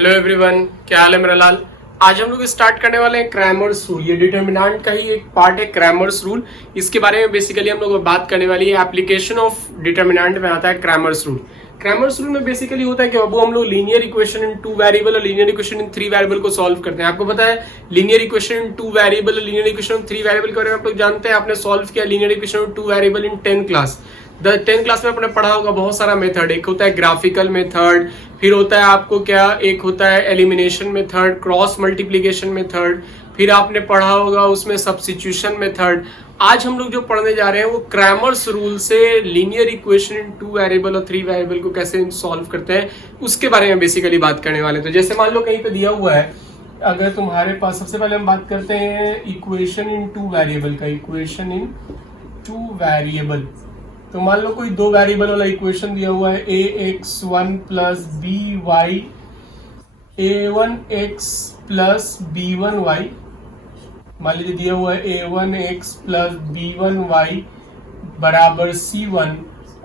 Hello everyone, क्या हाल है मेरा लाल। आज हम लोग स्टार्ट करने वाले हैं क्रैमर्स रूल। ये डिटर्मिनेंट का ही एक पार्ट है क्रैमर्स रूल। इसके बारे में बेसिकली हम लोग बात करने वाली है। एप्लीकेशन ऑफ डिटर्मिनेंट में आता है क्रैमर्स रूल। क्रैमर्स रूल में बेसिकली होता है कि अब हम लोग लीनियर इक्वेशन इन 2 वेरिएबल और लीनियर इक्वेशन इन 3 वेरिएबल को सॉल्व करते हैं। आपको पता है लीनियर इक्वेशन इन 2 वेरिएबल और लीनियर इक्वेशन इन 3 वेरिएबल के बारे में आप लोग जानते हैं। आपने सॉल्व किया linear equation in 2 variable in 10 class. 10 class में आपने पढ़ा होगा बहुत सारा मेथड। एक होता है ग्राफिकल मेथड, फिर होता है आपको क्या, एक होता है elimination method, cross multiplication method, फिर आपने पढ़ा होगा उसमें सब्स्टिट्यूशन मेथड। आज हम लोग जो पढ़ने जा रहे हैं वो क्रैमर्स रूल से लीनियर इक्वेशन इन 2 वेरिएबल और 3 वेरिएबल को कैसे सॉल्व करते हैं उसके बारे में बेसिकली बात करने वाले हैं। तो जैसे मान लो कहीं पे दिया हुआ है, अगर तुम्हारे पास, सबसे पहले हम बात करते हैं इक्वेशन इन 2 वेरिएबल का। इक्वेशन इन 2 वेरिएबल, तो मान लो कोई 2 वेरिएबल वाला इक्वेशन दिया हुआ है ax1 plus by, a1x plus b1y। मान लीजिए दिया हुआ है a1x प्लस b1y बराबर c1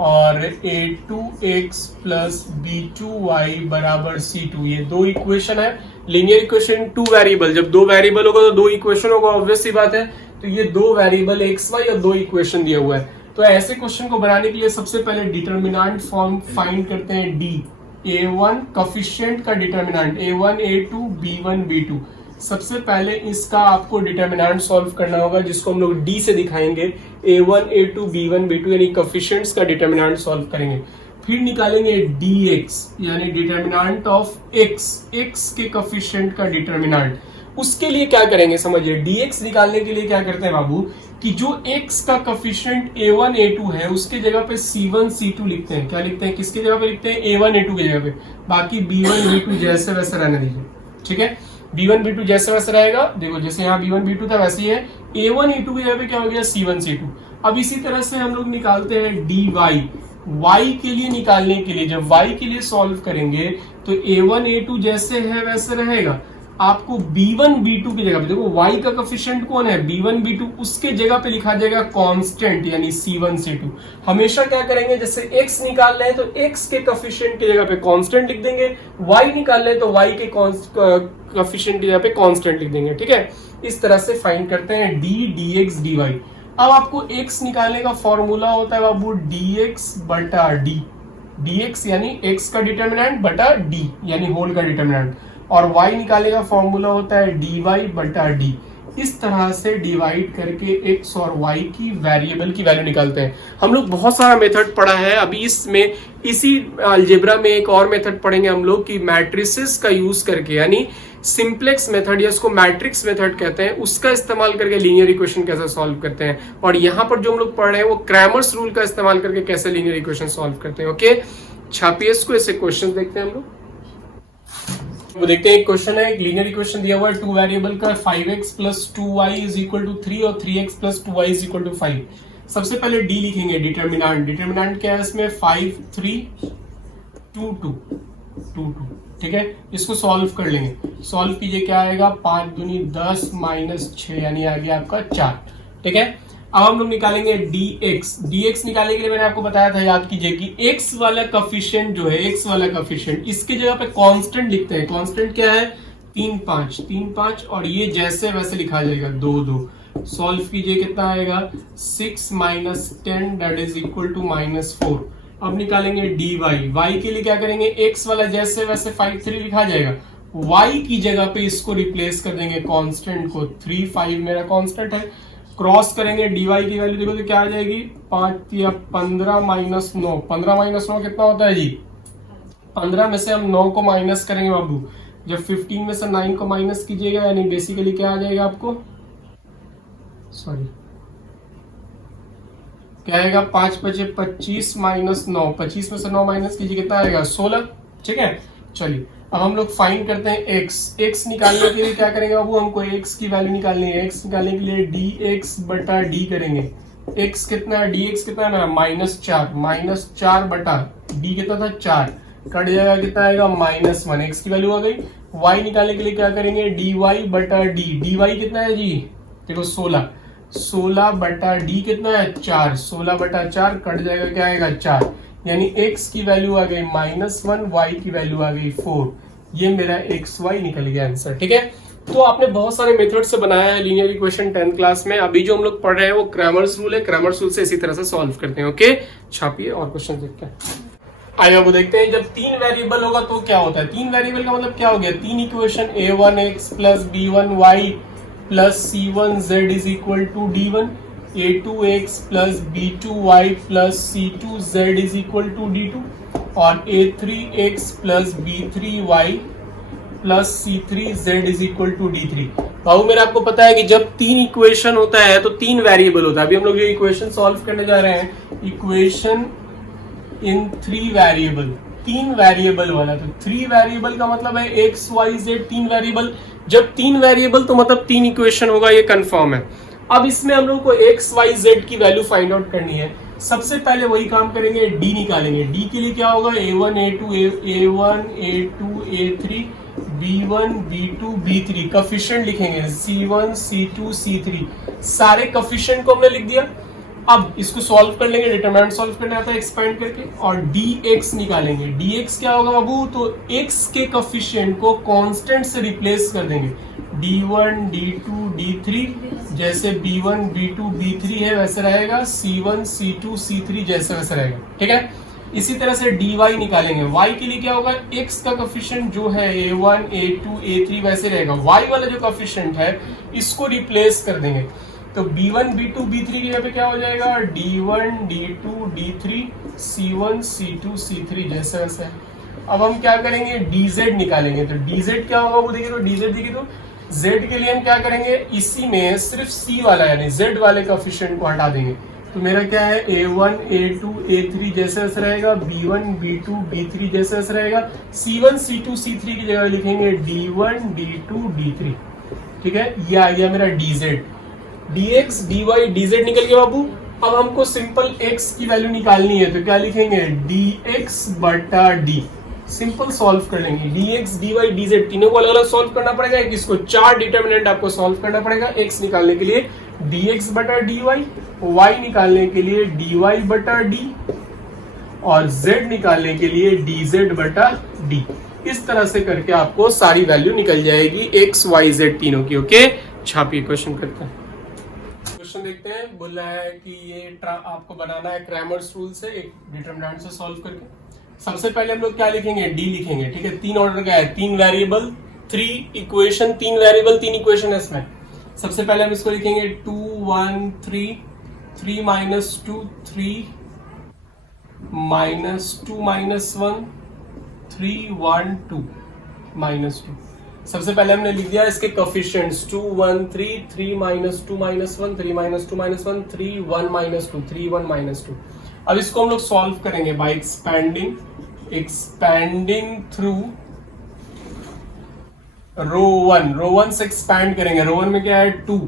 और a2x प्लस b2y बराबर c2। ये 2 इक्वेशन है। लीनियर इक्वेशन 2 वेरिएबल, जब 2 वेरिएबल होगा तो 2 इक्वेशन होगा, ऑब्वियस सी बात है। तो ये 2 वेरिएबल xy और 2 इक्वेशन दिया हुआ है। तो ऐसे क्वेश्चन को बनाने के लिए सबसे पहले डिटर्मिनेंट फॉर्म फाइंड करते हैं। डी a1 कोफिशिएंट का determinant a1 a2 b1 b2। सबसे पहले इसका आपको डिटर्मिनेंट सॉल्व करना होगा, जिसको हम लोग डी से दिखाएंगे। a1 a2 b1 b2 यानी कोफिशिएंट्स का डिटर्मिनेंट सॉल्व करेंगे। फिर निकालेंगे dx यानी डिटर्मिनेंट ऑफ x के कोफिशिएंट का डिटर्मिनेंट। उसके लिए क्या करेंगे समझिए, dx निकालने के लिए क्या करते हैं बाबू कि जो x का कोफिशिएंट a1 a2 है उसके जगह पे c1 c2 लिखते हैं। क्या लिखते हैं, किसके जगह पे लिखते हैं, a1 a2 की जगह पे। बाकी b1 b2 जैसे वैसे रहने दीजिए, ठीक है। b1 b2 जैसे वैसे रहेगा। देखो जैसे यहाँ b1 b2 था वैसे ही है। a1 a2 की जगह पे क्या हो गया, c1 c2। अब इसी तरह से हम लोग निकालते हैं dy। y के लिए निकालने के लिए, जब y के लिए सॉल्व करेंगे तो a1 a2 जैसे है वैसे रहेगा। आपको b1 b2 की जगह पे, देखो y का कोफिशिएंट कौन है, b1 b2, उसके जगह पे लिखा जाएगा कांस्टेंट यानी c1 c2। हमेशा क्या करेंगे, जैसे x निकाल रहे हैं तो x के कोफिशिएंट की जगह पे कांस्टेंट लिख देंगे, y निकाल रहे हैं तो y के कोफिशिएंट की जगह पे कांस्टेंट लिख देंगे, ठीक है। इस तरह से फाइंड करते हैं d dx dy। अब आपको x निकालने का फॉर्मूला होता है बाबू dx बटा d। dx यानी x का डिटर्मिनेंट बटा d यानी होल का डिटर्मिनेंट, और y निकालने का फॉर्मूला होता है dy बटा d। इस तरह से डिवाइड करके x और y की वेरिएबल की वैल्यू निकालते हैं। हम लोग बहुत सारा मेथड पढ़ा है। अभी इसमें इसी अलजेब्रा में एक और मेथड पढ़ेंगे हम लोग कि मैट्रिसेस का यूज करके, यानी सिंप्लेक्स मेथड या उसको मैट्रिक्स मेथड कहते हैं, उसका इस्तेमाल करके लीनियर इक्वेशन कैसे सॉल्व करते हैं। और यहाँ पर जो हम लोग पढ़ रहे हैं वो क्रैमर्स रूल का इस्तेमाल करके कैसे लीनियर इक्वेशन सॉल्व करते हैं। ओके, छापिए इसको, ऐसे क्वेश्चन देखते हैं हम लोग। वो देखते हैं, एक क्वेश्चन है, एक लीनियर इक्वेशन दिया हुआ है 2 वेरिएबल का, 5x plus 2y is equal to 3 और 3x plus 2y is equal to 5। सबसे पहले डी लिखेंगे, डिटर्मिनेंट। डिटर्मिनेंट क्या है इसमें, 5 3 2 2 2 2, ठीक है। इसको सॉल्व कर लेंगे। सॉल्व कीजिए, क्या आएगा, 5 दूनी 10 माइनस 6 यानी आ गया आपका 4, ठीक है। अब हम लोग निकालेंगे dx। dx निकालने के लिए मैंने आपको बताया था, याद कीजिए कि x वाला कोफिशिएंट जो है, x वाला कोफिशिएंट, इसके जगह पे कांस्टेंट लिखते हैं। कांस्टेंट क्या है, 3 5 3 5, और ये जैसे वैसे लिखा जाएगा 2 2। सॉल्व कीजिए, कितना आएगा, 6 minus 10 that is equal to -4। अब निकालेंगे dy। y के लिए क्या करेंगे, x वाला जैसे वैसे 5 3 लिखा जाएगा, y की जगह पे इसको रिप्लेस कर देंगे कांस्टेंट को। 3 5 मेरा कांस्टेंट है। क्रॉस करेंगे, dy की वैल्यू देखो तो क्या आ जाएगी, 5 या 15 माइनस 9। 15 माइनस 9 कितना होता है जी, 15 में से हम 9 को माइनस करेंगे बाबू। जब 15 में से 9 को माइनस कीजिएगा यानी बेसिकली क्या आ जाएगा आपको, सॉरी क्या आएगा, 5 बचे 25 माइनस 9, 25 में से 9 माइनस कीजिए, कितना आएगा, 16, ठीक है। चलिए अब हम लोग फाइंड करते हैं x निकालने के लिए क्या करेंगे बाबू, हमको x की वैल्यू निकालनी है। x निकालने के लिए dx बटा d करेंगे। x कितना है, dx कितना है मेरा, -4 बटा d कितना था 4, कट जाएगा, कितना आएगा, -1। x की वैल्यू आ गई। y निकालने के लिए क्या करेंगे, dy बटा d। dy कितना है जी, देखो 16 बटा d कितना है 4, 16 बटा 4 कट जाएगा, क्या आएगा 4, यानी x की वैल्यू आ गई -1, y की वैल्यू आ गई 4। ये मेरा एक्स वाई निकल गया आंसर। ठीक है, तो आपने बहुत सारे मेथड से बनाया है लीनियर इक्वेशन 10th क्लास में। अभी जो हम लोग पढ़ रहे हैं वो क्रैमर्स रूल है, क्रैमर्स रूल से इसी तरह से सॉल्व करते हैं। ओके, छापिए और क्वेश्चन देखते हैं। आइए अब देखते हैं, जब 3 वेरिएबल होगा तो क्या होता है। 3 वेरिएबल का मतलब क्या हो गया, 3 equation a1x plus b1y plus c1z is equal to d1, a2x plus b2y plus c2z is equal to d2 और a3x plus b3y plus c3z is equal to d3। भाऊ मेरा आपको पता है कि जब 3 इक्वेशन होता है तो 3 वेरिएबल होता है। अभी हम लोग ये इक्वेशन सॉल्व करने जा रहे हैं, इक्वेशन इन 3 वेरिएबल, 3 वेरिएबल वाला। तो 3 वेरिएबल का मतलब है एक्स वाई जेड 3 वेरिएबल। जब 3 वेरिएबल तो मतलब 3 इक्वेशन होगा, ये कंफर्म है। अब इसमें हम लोग को एक्स वाई जेड की वैल्यू फाइंड आउट करनी है। सबसे पहले वही काम करेंगे, डी निकालेंगे। डी के लिए क्या होगा, a1 a2 a3 b1 b2 b3 coefficient लिखेंगे, c1 c2 c3 सारे कफिशिएंट को हमने लिख दिया। अब इसको सॉल्व कर लेंगे, डिटरमिनेंट सॉल्व करना आता है एक्सपेंड करके, और dx निकालेंगे। dx क्या होगा बाबू, तो x के कॉफिशिएंट को कांस्टेंट से रिप्लेस कर देंगे, d1 d2 d3 जैसे b1 b2 b3 है वैसे रहेगा, c1 c2 c3 जैसे वैसे रहेगा। ठीक है, इसी तरह से dy निकालेंगे। y के लिए क्या होगा, x का कॉफिशिएंट जो है a1 a2 a3 वैसे रहेगा, y वाला जो कॉफिशिएंट है इसको रिप्लेस कर देंगे। तो b1 b2 b3 की जगह पे क्या हो जाएगा, d1 d2 d3 c1 c2 c3 जैसे वैसे। अब हम क्या करेंगे, dz निकालेंगे। तो dz क्या होगा वो देखिए, तो dz देखिए, तो z के लिए हम क्या करेंगे, इसी में सिर्फ c वाला यानी z वाले कोएफिशिएंट को हटा देंगे। तो मेरा क्या है, a1 a2 a3 जैसे वैसे रहेगा, b1 b2 b3 जैसे वैसे रहेगा, c1 c2 c3 की जगह लिखेंगे d1 d2 d3। ठीक है, ये आ गया मेरा dz। dx dy dz निकल गया बाबू। अब हमको सिंपल x की वैल्यू निकालनी है, तो क्या लिखेंगे, dx बटा d। सिंपल सॉल्व कर लेंगे, dx dy dz तीनों को अलग अलग सॉल्व करना पड़ेगा। इसको 4 डिटरमिनेंट आपको सॉल्व करना पड़ेगा। x निकालने के लिए dx बटा dy, y निकालने के लिए dy बटा d और z निकालने के लिए dz बटा d। इस तरह से करके आपको सारी वैल्यू निकल जाएगी x y z तीनों की। ओके, छापिए, क्वेश्चन करते हैं। क्वेश्चन देखते हैं, बोल रहा है कि ये आपको बनाना है क्रैमर्स रूल से एक डिटरमिनेंट से सॉल्व करके। सबसे पहले हम लोग क्या लिखेंगे, डी लिखेंगे। ठीक है, 3 ऑर्डर का है, 3 वेरिएबल 3 इक्वेशन, 3 वेरिएबल 3 इक्वेशन है इसमें। सबसे पहले हम इसको लिखेंगे 2 1 3 3 माइनस 2 3 माइनस 2 माइनस 1 3 1 2 माइनस 2। सबसे पहले हमने लिख दिया इसके coefficients 2 1 3 3 minus 2 minus 1 3 minus 2 minus 1 3 1 minus 2 3 1 minus 2। अब इसको हम लोग सॉल्व करेंगे बाय एक्सपैंडिंग थ्रू रो वन से एक्सपैंड करेंगे। रो वन में क्या है 2,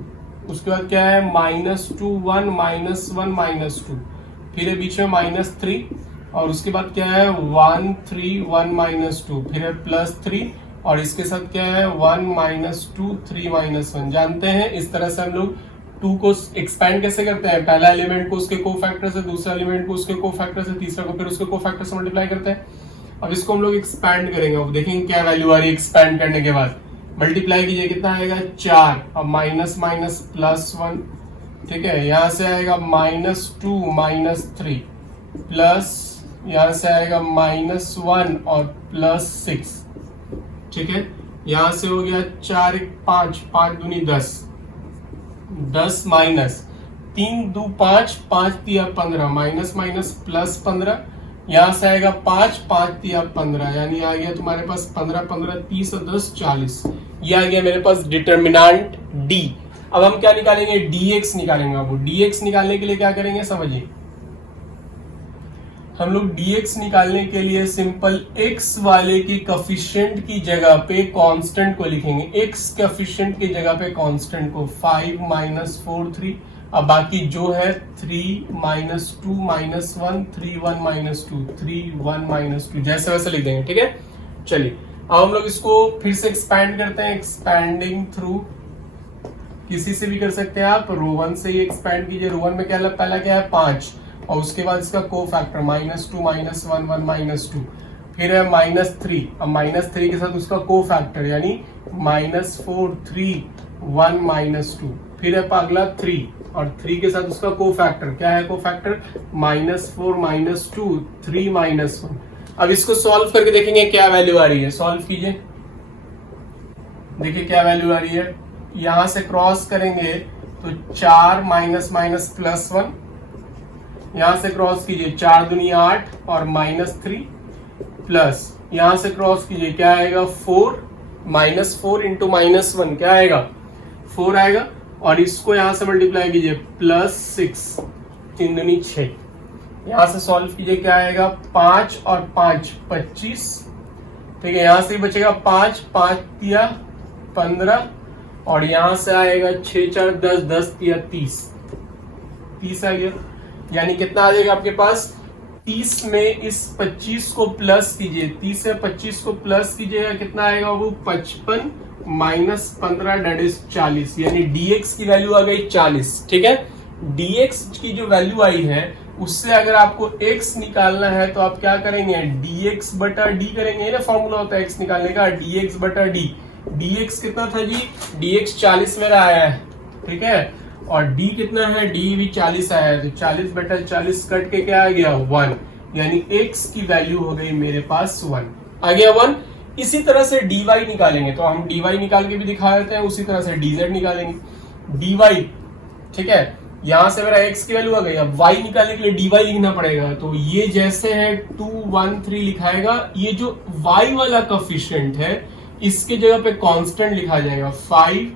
उसके बाद क्या है -2 1 -1 -2, फिर है बीच में -3 और उसके बाद क्या है 1 3 1 -2, फिर है +3 और इसके साथ क्या है 1 -2 3 -1। जानते हैं इस तरह से हम लोग 2 को एक्सपैंड कैसे करते हैं, पहला एलिमेंट को उसके कोफैक्टर से, दूसरा एलिमेंट को उसके कोफैक्टर से, तीसरा को फिर उसके कोफैक्टर से मल्टीप्लाई करते हैं। अब इसको हम लोग एक्सपैंड करेंगे, अब देखेंगे क्या वैल्यू आ रही है एक्सपैंड करने के बाद। मल्टीप्लाई कीजिए, कितना आएगा 4, अब माइनस माइनस +1। ठीक है, यहां से आएगा -2 -3 प्लस यहां से आएगा -1 और +6। ठीक है, यहां से हो गया 4 1 5 5 दूनी 10 10 माइनस 3 2 5 5 3 15 माइनस माइनस +15। यहां से आएगा 5 5 3 15, यानी आ गया तुम्हारे पास 15 15 30 और 10 40। ये आ गया मेरे पास डिटरमिनेंट डी। अब हम क्या निकालेंगे, dx निकालेंगे। अब dx निकालने के लिए क्या करेंगे समझिए, हम लोग dx निकालने के लिए सिंपल x वाले की कोफिशिएंट की जगह पे कांस्टेंट को लिखेंगे। x कोफिशिएंट की जगह पे कांस्टेंट को 5 -4 3, अब बाकी जो है 3 -2 -1 3 1 -2 3 1 -2 जैसे वैसे लिख देंगे। ठीक है, चलिए अब हम लोग इसको फिर से एक्सपैंड करते हैं। एक्सपैंडिंग थ्रू किसी से भी कर सकते हैं आप, रो वन से ही एक्सपैंड कीजिए। रो वन में क्या पहला क्या है 5 और उसके बाद इसका को फैक्टर -2 -1 1 -2। फिर है -3, अब -3 के साथ उसका को फैक्टर यानी -4 3 1 -2, फिर है अगला 3 और 3 के साथ उसका को फैक्टर, क्या है को फैक्टर -4 -2 3 -1। अब इसको सॉल्व करके देखेंगे क्या वैल्यू आ रही है। सॉल्व कीजिए, देखिए क्या वैल्यू आ रही है। यहां से क्रॉस करेंगे तो 4 -+1, यहां से क्रॉस कीजिए 4 दूनी 8 और -3 प्लस यहां से क्रॉस कीजिए क्या आएगा 4 -4 इंटू -1 क्या आएगा 4 आएगा, और इसको यहां से मल्टीप्लाई कीजिए +6 3 दूनी 6, यहां से सॉल्व कीजिए क्या आएगा 5 और 5 25, ठीक है। यहां से बचेगा 5 5 तिया 15 और यहां से आएगा 6 4 10 10 तिया 30 आ गया, यानी कितना आ जाएगा आपके पास 30 में इस 25 को प्लस कीजिए, 30 से 25 को प्लस कीजिएगा कितना आएगा वो 55 -15 डेट इज 40, यानी dx की वैल्यू आ गई 40, ठीक है। dx की जो वैल्यू आई है उससे अगर आपको x निकालना है तो आप क्या करेंगे dx बटा d करेंगे ना, फॉर्मूला होता है x निकालने का dx बटा d। dx कितना था जी, dx 40 मेरा आया है, ठीक है, और d कितना है, d भी 40 आया है, तो 40 बटा 40 कट के क्या आ गया 1, यानी x की वैल्यू हो गई मेरे पास 1 आ गया 1। इसी तरह से dy निकालेंगे तो हम dy निकाल के भी दिखा देते हैं, उसी तरह से dz निकालेंगे dy, ठीक है। यहां से मेरा x की वैल्यू आ गई, अब y निकालने के लिए dy लिखना पड़ेगा, तो ये जैसे है 2 1 3 लिखाएगा, ये जो y वाला कोफिशिएंट है इसके जगह पे कांस्टेंट लिखा जाएगा 5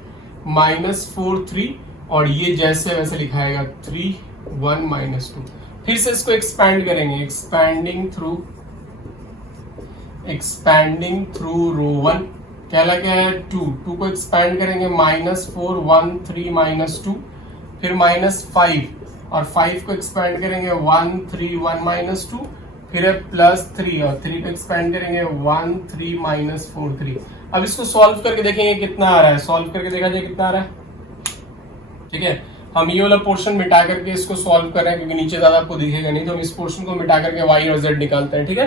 -4 3, और ये जैसे वैसे लिखाएगा 3 1 -2। फिर से इसको एक्सपैंड करेंगे, एक्सपैंडिंग थ्रू रो 1 क्या है 2 को एक्सपैंड करेंगे -4 1 3 -2, फिर -5 और 5 को एक्सपैंड करेंगे 1 3 1 -2, फिर है +3 और 3 को एक्सपैंड करेंगे 1 3 -4 3। अब इसको सॉल्व करके देखेंगे कितना आ रहा है, सॉल्व करके देखा जाए कितना आ रहा है, ठीक है। हम ये वाला पोर्शन मिटा करके इसको सॉल्व कर रहे हैं क्योंकि नीचे ज्यादा आपको दिखेगा नहीं, तो हम इस पोर्शन को मिटा करके y और z निकालते हैं, ठीक है।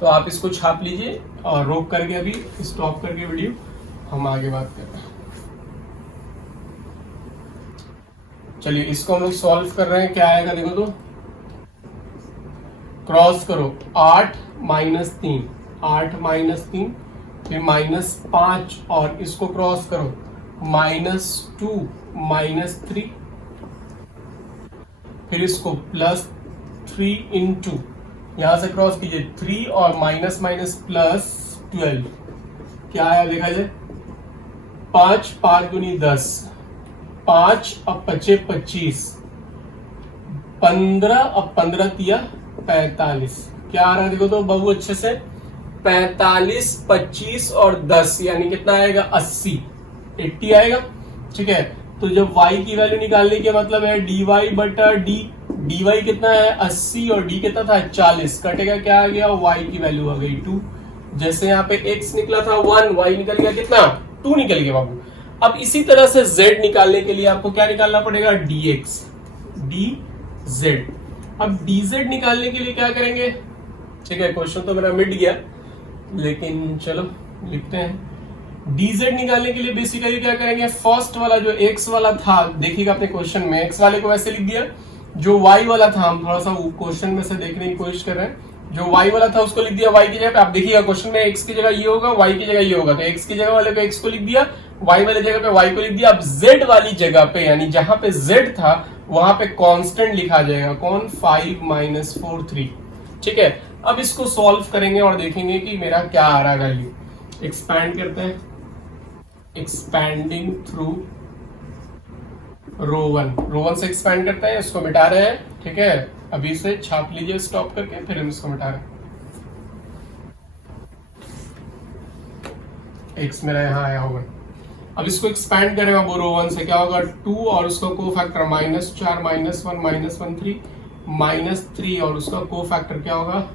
तो आप इसको छाप लीजिए और रोक करके अभी स्टॉप करके वीडियो हम आगे बात करते हैं। चलिए इसको हम लोग सॉल्व कर रहे हैं, क्या आएगा देखो तो, क्रॉस करो 8 -3 फिर -5 और इसको क्रॉस करो -2 -3, फिर इसको +3 इंटू यहां से क्रॉस कीजिए 3 और -+12 क्या आया देखा जाए 5 5 दूनी 10 5 और 5 25 15 और 15 तिया 45, क्या आ रहा है देखो तो बहु अच्छे से 45 25 और 10 यानी कितना आएगा 80 आएगा, ठीक है। तो जब y की वैल्यू निकालने के मतलब है dy बटा d, dy कितना है 80 और d कितना था 40, कटेगा क्या आ गया y की वैल्यू आ गई 2। जैसे यहाँ पे x निकला था 1, y निकल गया कितना 2 निकल गया बाबू। अब इसी तरह से z निकालने के लिए आपको क्या निकालना पड़ेगा dx dz। अब dz निकालने के लिए क्या करेंगे, ठीक है, क्वेश्चन तो मेरा मिट गया लेकिन चलो लिखते हैं। dz निकालने के लिए बेसिकली क्या करेंगे, फर्स्ट वाला जो x वाला था देखिएगा अपने क्वेश्चन में, x वाले को वैसे लिख दिया, जो y वाला था हम थोड़ा सा क्वेश्चन में से देखने की कोशिश कर रहे हैं, जो y वाला था उसको लिख दिया y की जगह पे। आप देखिएगा क्वेश्चन में x की जगह ये होगा, y की जगह ये होगा, तो x की जगह वाले पे x को लिख दिया, y वाले जगह पे y को लिख दिया। अब z वाली जगह पे यानी जहां पे z था वहां पे कांस्टेंट लिखा जाएगा, कौन 5 -4 3, ठीक है। अब इसको सॉल्व करेंगे और देखेंगे कि मेरा क्या आ रहा है वैल्यू। एक्सपैंड करते हैं, एक्सपैंडिंग थ्रू रो 1 से एक्सपैंड करते हैं, इसको मिटा रहे हैं, ठीक है। अभी से छाप लीजिए स्टॉप करके, फिर हम इसको मिटा रहे हैं। x मेरा यहाँ आया होगा, अब इसको एक्सपैंड करेगा वो रो 1 से, क्या होगा 2 और उसका को फैक्टर -4 -1 -3 और उसका को फैक्टर क्या होगा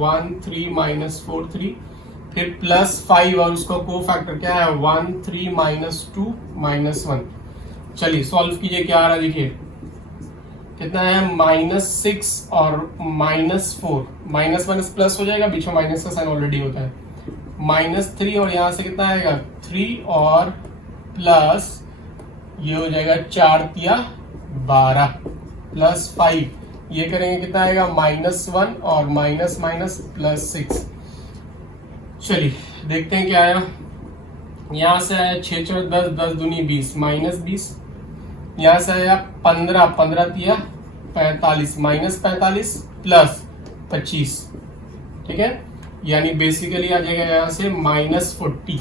1 3 -4 3, फिर +5 और उसका को फैक्टर क्या है 1 3 -2 -1। चलिए सॉल्व कीजिए क्या आ रहा है देखिए, कितना है -6 और -4, माइनस माइनस प्लस हो जाएगा, बीच में माइनस का साइन ऑलरेडी होता है, -3 और यहां से कितना आएगा 3 और प्लस ये हो जाएगा 4 तिया 12 प्लस 5, ये करेंगे कितना आएगा -1 और माइनस माइनस प्लस 6। चलिए देखते हैं क्या आया। यहां से आया 6 4 10, 10 दूनी 20, -20। यहां से आया 15, 15 तिया 45, -45 प्लस 25, ठीक है, यानी बेसिकली आ जाएगा यहां से -40,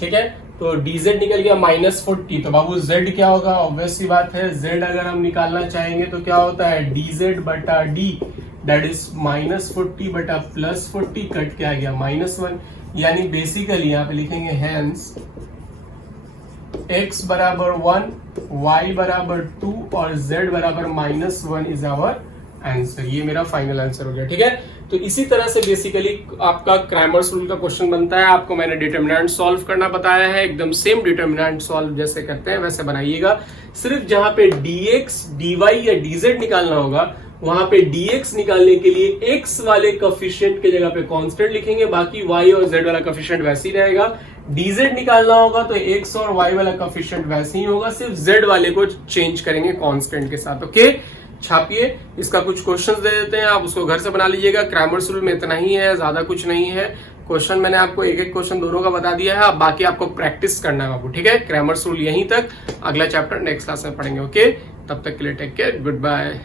ठीक है। तो dz निकल गया -40, तो बाबू z क्या होगा, ऑब्वियस सी बात है, z अगर हम निकालना चाहेंगे तो क्या होता है dz बटा d, दैट इज -40 बटा +40, कट के आ गया -1, यानी बेसिकली यहाँ पे लिखेंगे हेंस x बराबर 1, y बराबर 2 और z बराबर -1 इज आवर आंसर। ये मेरा फाइनल आंसर हो गया, ठीक है। तो इसी तरह से बेसिकली आपका क्रैमर्स रूल का क्वेश्चन बनता है। आपको मैंने डिटरमिनेंट सॉल्व करना बताया है, एकदम सेम डिटरमिनेंट सॉल्व जैसे करते हैं वैसे बनाइएगा। सिर्फ जहां पे dx, dy या dz निकालना होगा, वहां पे dx निकालने के लिए x वाले कोफिशिएंट के जगह पे कांस्टेंट लिखेंगे, बाकी y और z वाला कोफिशिएंट वैसे ही रहेगा। dz निकालना होगा तो x और y वाला कोफिशिएंट वैसे ही होगा, सिर्फ z वाले को चेंज करेंगे कांस्टेंट के साथ। ओके, छापिए, इसका कुछ क्वेश्चंस दे देते हैं, आप उसको घर से बना लीजिएगा। क्रैमर्स रूल में इतना ही है, ज्यादा कुछ नहीं है। क्वेश्चन मैंने आपको एक एक क्वेश्चन दोनों का बता दिया है, अब बाकी आपको प्रैक्टिस करना है बाबू, ठीक है। क्रैमर्स रूल यहीं तक, अगला चैप्टर नेक्स्ट क्लास में पढ़ेंगे। ओके, तब तक के लिए टेक केयर, गुड बाय।